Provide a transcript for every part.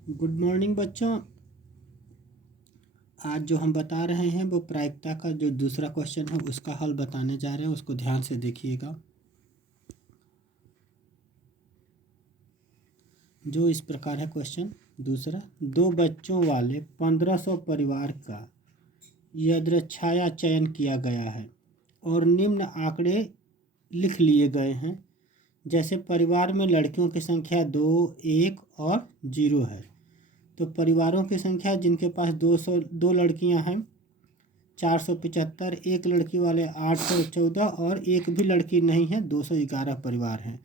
Good morning बच्चों। आज जो हम बता रहे हैं वो प्रायिकता का जो दूसरा क्वेश्चन है उसका हल बताने जा रहे हैं, उसको ध्यान से देखिएगा। जो इस प्रकार है क्वेश्चन दूसरा, 2 बच्चों वाले 1500 परिवार का यदृच्छाया चयन किया गया है और निम्न आंकड़े लिख लिए गए हैं। जैसे परिवार में लड़कियों की संख्या 2, 1 और 0 है। तो परिवारों की संख्या जिनके पास 2 लड़कियां हैं 475, एक लड़की वाले 814 और एक भी लड़की नहीं है 211 परिवार हैं।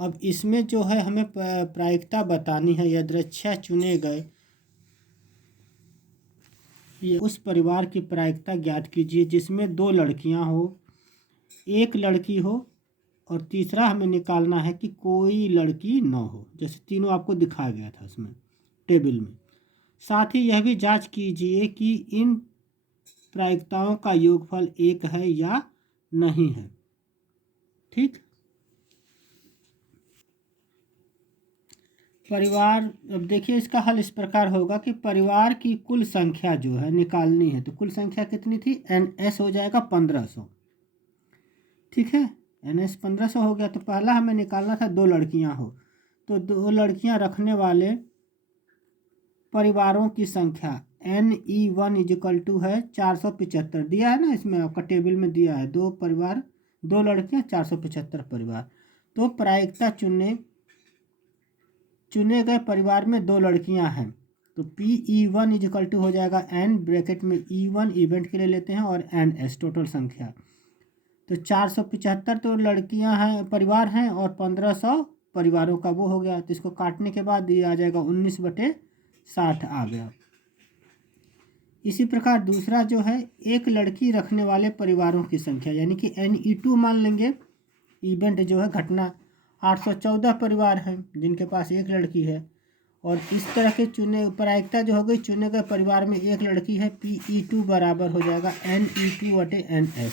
अब इसमें जो है हमें प्रायिकता बतानी है। यदृच्छा चुने गए ये उस परिवार की प्रायिकता ज्ञात कीजिए जिसमें 2 लड़कियां हो, एक लड़की हो और तीसरा हमें निकालना है कि कोई लड़की न हो, जैसे तीनों आपको दिखाया गया था उसमें टेबल में। साथ ही यह भी जांच कीजिए कि इन प्रायिकताओं का योगफल 1 है या नहीं है। ठीक। परिवार, अब देखिए इसका हल इस प्रकार होगा कि परिवार की कुल संख्या जो है निकालनी है। तो कुल संख्या कितनी थी? NS हो जाएगा 1500। ठीक है, NS 1500 हो गया। तो पहला हमें निकालना था 2 लड़कियां हो, तो 2 लड़कियां रखने वाले परिवारों की संख्या NE1 = है 475। दिया है ना, इसमें आपका टेबल में दिया है 2 परिवार 2 लड़कियां 475 परिवार। तो प्रायिकता चुने गए परिवार में 2 लड़कियां हैं, तो PE1 = हो जाएगा N ब्रैकेट में E1 इवेंट के लिए लेते हैं और NS टोटल संख्या। तो 475 तो लड़कियां हैं परिवार हैं और 1500 परिवारों का वो हो गया। तो इसको काटने के बाद ये आ जाएगा 19/60 आ गया। इसी प्रकार दूसरा जो है एक लड़की रखने वाले परिवारों की संख्या यानी कि NE2 मान लेंगे। इवेंट जो है घटना 814 परिवार हैं जिनके पास एक लड़की है। और इस तरह के चुने प्रायिकता जो हो गई, चुने गए परिवार में एक लड़की है, PE2 बराबर हो जाएगा NE2/NS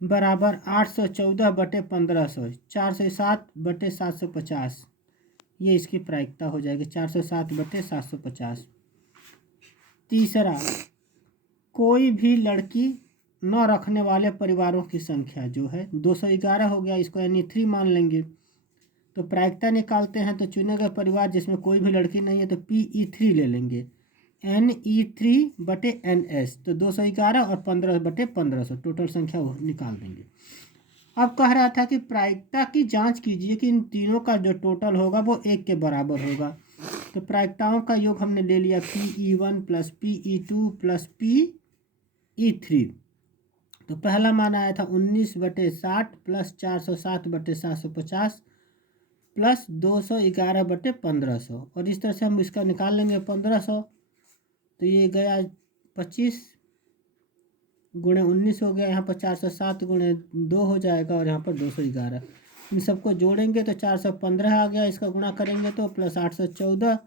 बराबर 814/1500 407/750। ये इसकी प्रायिकता हो जाएगी 407/750। तीसरा, कोई भी लड़की न रखने वाले परिवारों की संख्या जो है 211 हो गया, इसको NE3 मान लेंगे। तो प्रायिकता निकालते हैं, तो चुने गए परिवार जिसमें कोई भी लड़की नहीं है तो PE3 ले लेंगे NE3/NS। तो 211 और 15/1500 टोटल संख्या वो निकाल देंगे। अब कह रहा था कि प्रायिकता की जांच कीजिए कि इन तीनों का जो टोटल होगा वो 1 के बराबर होगा। तो प्रायिकताओं का योग हमने ले लिया PE1 + PE2 + PE3। तो पहला मान आया था 19/60 + 407/750 + 211/1500। और इस तरह से हम इसका निकाल लेंगे 1500। तो ये गया 25 × 19 हो गया, यहाँ पर 407 × 2 हो जाएगा और यहाँ पर 211। इन सबको जोड़ेंगे तो 415 आ गया। इसका गुणा करेंगे तो + 814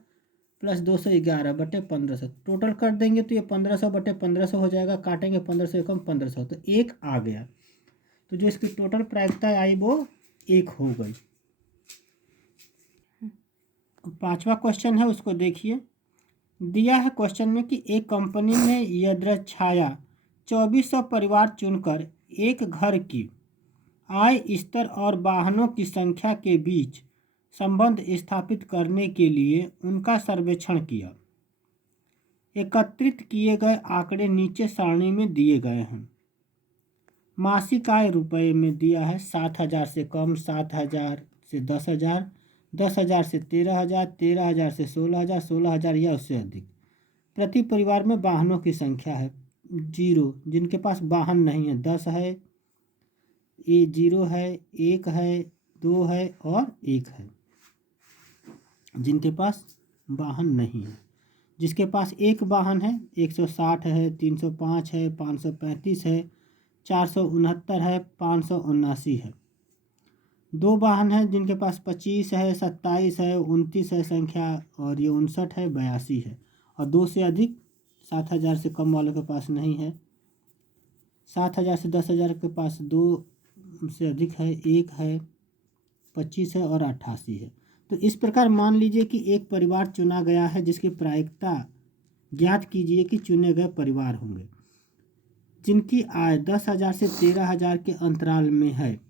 + 211/1500 टोटल कर देंगे तो ये 1500/1500 हो जाएगा। काटेंगे 1500 × 1500 तो 1 आ गया। तो जो इसकी टोटल प्रायिकता आई वो 1 हो गई। पांचवा क्वेश्चन है उसको देखिए। दिया है क्वेश्चन में कि एक कंपनी में यदृच्छाया 2400 परिवार चुनकर एक घर की आय स्तर और वाहनों की संख्या के बीच संबंध स्थापित करने के लिए उनका सर्वेक्षण किया। एकत्रित किए गए आंकड़े नीचे सारणी में दिए गए हैं। मासिक आय रुपए में दिया है 7000 से कम, 7000 से 10,000, 10,000 से 13,000, 13,000 से 16,000, 16,000 या उससे अधिक। प्रति परिवार में वाहनों की संख्या है 0, जिनके पास वाहन नहीं है 10 है, 0 है, 1 है, 2 है और 1 है। जिनके पास वाहन नहीं है, जिसके पास एक वाहन है 160 है, 305 है, 535 है, 469 है, 579 है। 2 वाहन है जिनके पास 25 है, 27 है, 29 है संख्या और ये 59 है, 82 है। और 2 से अधिक 7000 से कम वालों के पास नहीं है। 7000 से 10,000 के पास 2 से अधिक है, 1 है, 25 है और 88 है। तो इस प्रकार मान लीजिए कि एक परिवार चुना गया है जिसकी प्रायिकता ज्ञात कीजिए कि चुने गए परिवार होंगे जिनकी आय 10,000 से 13,000 के अंतराल में है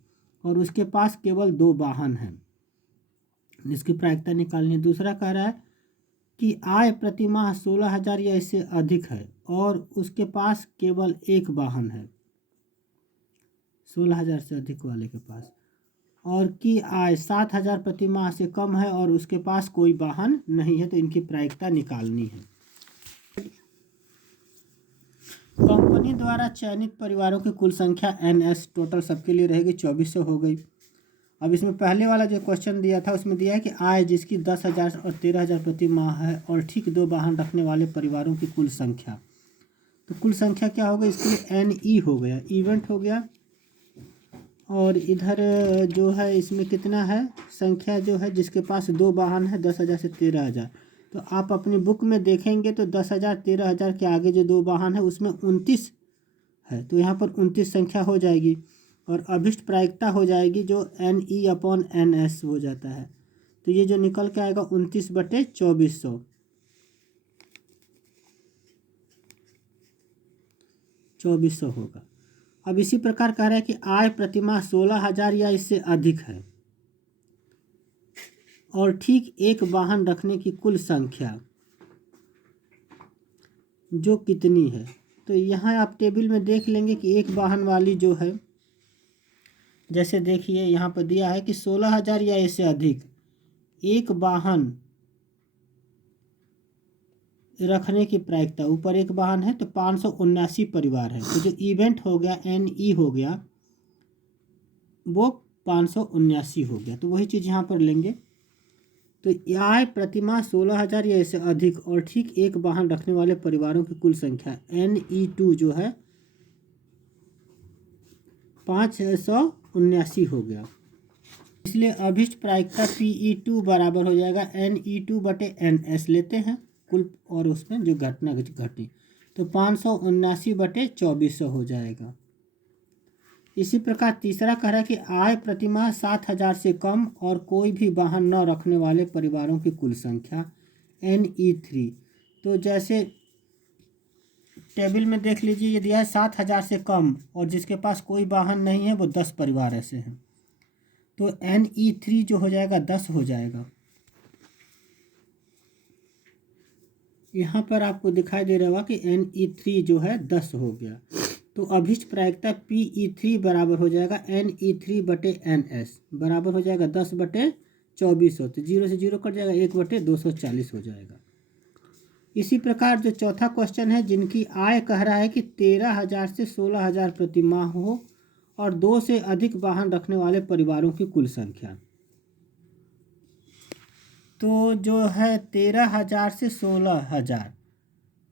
और उसके पास केवल 2 वाहन हैं, जिसकी प्रायिकता निकालनी है। दूसरा कह रहा है कि आय प्रति माह 16,000 या इससे अधिक है और उसके पास केवल 1 वाहन है, 16,000 से अधिक वाले के पास, और की आय 7,000 प्रति माह से कम है और उसके पास कोई वाहन नहीं है। तो इनकी प्रायिकता निकालनी है। कंपनी द्वारा चयनित परिवारों की कुल संख्या NS टोटल सबके लिए रहेगी 2400 हो गई। अब इसमें पहले वाला जो क्वेश्चन दिया था उसमें दिया है कि आय जिसकी 10,000 और 13,000 प्रति माह है और ठीक 2 वाहन रखने वाले परिवारों की कुल संख्या। तो कुल संख्या क्या होगा, इसके लिए NE हो गया, इवेंट हो गया। और इधर जो है इसमें कितना है संख्या जो है जिसके पास 2 वाहन है 10,000 से 13,000। तो आप अपनी बुक में देखेंगे तो 10,000 13,000 के आगे जो 2 वाहन है उसमें 29 है, तो यहाँ पर 29 संख्या हो जाएगी और अभिष्ट प्रायिकता हो जाएगी जो NE/NS हो जाता है। तो ये जो निकल के आएगा 29/2400। होगा। अब इसी प्रकार कह रहा है कि आय प्रतिमाह 16,000 या इससे अधिक है और ठीक 1 वाहन रखने की कुल संख्या जो कितनी है। तो यहाँ आप टेबल में देख लेंगे कि 1 वाहन वाली जो है, जैसे देखिए यहाँ पर दिया है कि 16,000 या इससे अधिक 1 वाहन रखने की प्रायिकता, ऊपर 1 वाहन है तो 579 परिवार है। तो जो इवेंट हो गया NE हो गया वो 579 हो गया। तो वही चीज़ यहाँ पर लेंगे। तो आय प्रतिमाह 16,000 या इससे अधिक और ठीक 1 वाहन रखने वाले परिवारों की कुल संख्या NE2 जो है 579 हो गया। इसलिए अभिष्ट प्रायिकता PE2 बराबर हो जाएगा NE2/NS लेते हैं कुल, और उसमें जो घटना घटी तो 579/2400 हो जाएगा। इसी प्रकार तीसरा कह रहा है कि आय प्रतिमाह 7,000 से कम और कोई भी वाहन न रखने वाले परिवारों की कुल संख्या NE3। तो जैसे टेबल में देख लीजिए ये दिया है 7,000 से कम और जिसके पास कोई वाहन नहीं है वो 10 परिवार ऐसे हैं। तो NE3 जो हो जाएगा 10 हो जाएगा। यहाँ पर आपको दिखाई दे रहा होगा कि NE3 जो है 10 हो गया। तो अभिष्ट प्रायिकता PE3 बराबर हो जाएगा NE3/NS बराबर हो जाएगा 10/2400। तो 0 से 0 कट जाएगा, 1/240 हो जाएगा। इसी प्रकार जो चौथा क्वेश्चन है, जिनकी आय कह रहा है कि 13,000 से 16,000 प्रति माह हो और 2 से अधिक वाहन रखने वाले परिवारों की कुल संख्या। तो जो है 13,000 से 16,000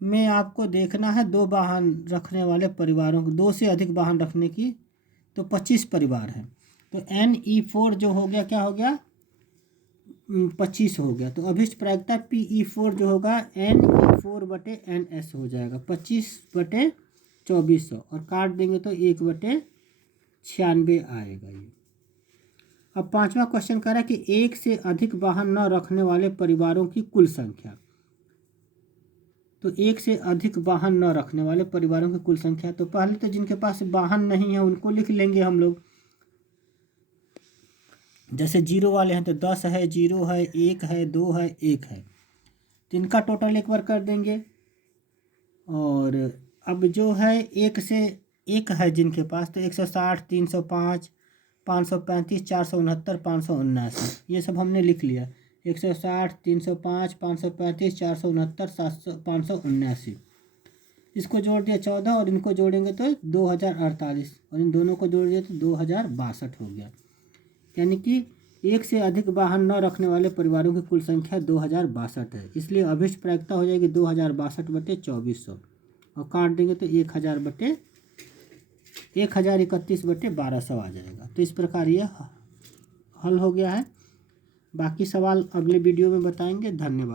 में आपको देखना है 2 वाहन रखने वाले परिवारों को, 2 से अधिक वाहन रखने की, तो 25 परिवार हैं। तो NE4 जो हो गया क्या हो गया 25 हो गया। तो अभिष्ट प्रायिकता PE4 जो होगा NE4/NS हो जाएगा 25/2400 और काट देंगे तो 1/96 आएगा ये। अब पांचवा क्वेश्चन कह रहा है कि 1 से अधिक वाहन न रखने वाले परिवारों की कुल संख्या। तो 1 से अधिक वाहन न रखने वाले परिवारों की कुल संख्या, तो पहले तो जिनके पास वाहन नहीं है उनको लिख लेंगे हम लोग। जैसे 0 वाले हैं तो 10 है, 0 है, 1 है, 2 है, 1 है, तो इनका टोटल एक बार कर देंगे। और अब जो है 1 से 1 है जिनके पास, तो 160, 305, 535, 469, 579 ये सब हमने लिख लिया। 160, 305, 535, 469, 579 इसको जोड़ दिया 14 और इनको जोड़ेंगे तो 2048 और इन दोनों को जोड़ दिया तो 2062 हो गया। यानी कि 1 से अधिक वाहन न रखने वाले परिवारों की कुल संख्या 2062 है। इसलिए अभिष्ट प्रायिकता हो जाएगी 2062/2400 और काट देंगे तो 1031/1200 आ जाएगा। तो इस प्रकार यह हल हो गया है। बाकी सवाल अगले वीडियो में बताएंगे। धन्यवाद।